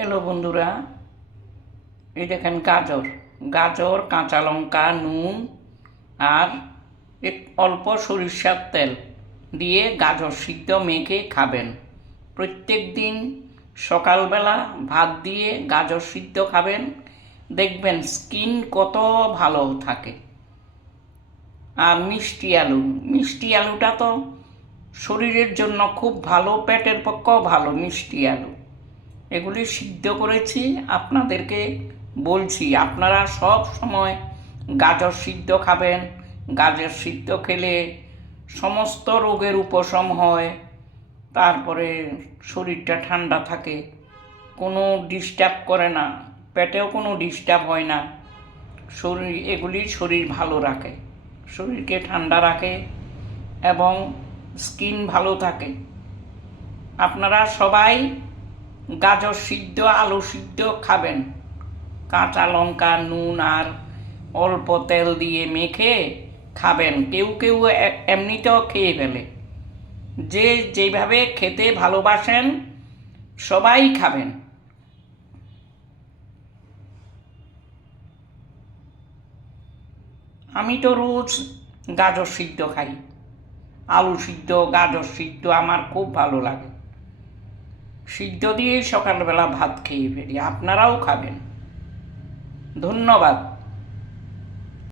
Hello বন্ধুরা, এই দেখেন গাজর গাজর কাঁচা লঙ্কা, নুন আর অল্প সরিষার তেল দিয়ে গাজর সিদ্ধ মেখে খাবেন। প্রত্যেক দিন সকালবেলা ভাত দিয়ে গাজর সিদ্ধ খাবেন, দেখবেন স্কিন কত ভালো থাকে। আর মিষ্টি আলুটা তো শরীরের জন্য খুব ভালো, পেটের পক্ষেও ভালো। মিষ্টি আলু এগুলি সিদ্ধ করেছি, আপনাদেরকে বলছি আপনারা সব সময় গাজর সিদ্ধ খাবেন। গাজর সিদ্ধ খেলে সমস্ত রোগের উপশম হয়, তারপরে শরীরটা ঠান্ডা থাকে, কোনো ডিস্টার্ব করে না, পেটেও কোনো ডিস্টার্ব হয় না। এগুলি শরীর ভালো রাখে, শরীরকে ঠান্ডা রাখে এবং স্কিন ভালো থাকে। আপনারা সবাই গাজর সিদ্ধ, আলু সিদ্ধ খাবেন, কাঁচা লঙ্কা, নুন আর অল্প তেল দিয়ে মেখে খাবেন। কেউ কেউ এমনিতেও খেয়ে ফেলে। যে যেভাবে খেতে ভালোবাসেন সবাই খাবেন। আমি তো রোজ গাজর সিদ্ধ খাই, আলু সিদ্ধ, গাজর সিদ্ধ আমার খুব ভালো লাগে। সিদ্ধ দিয়ে সকালবেলা ভাত খেয়ে ফেলি, আপনারাও খাবেন। ধন্যবাদ।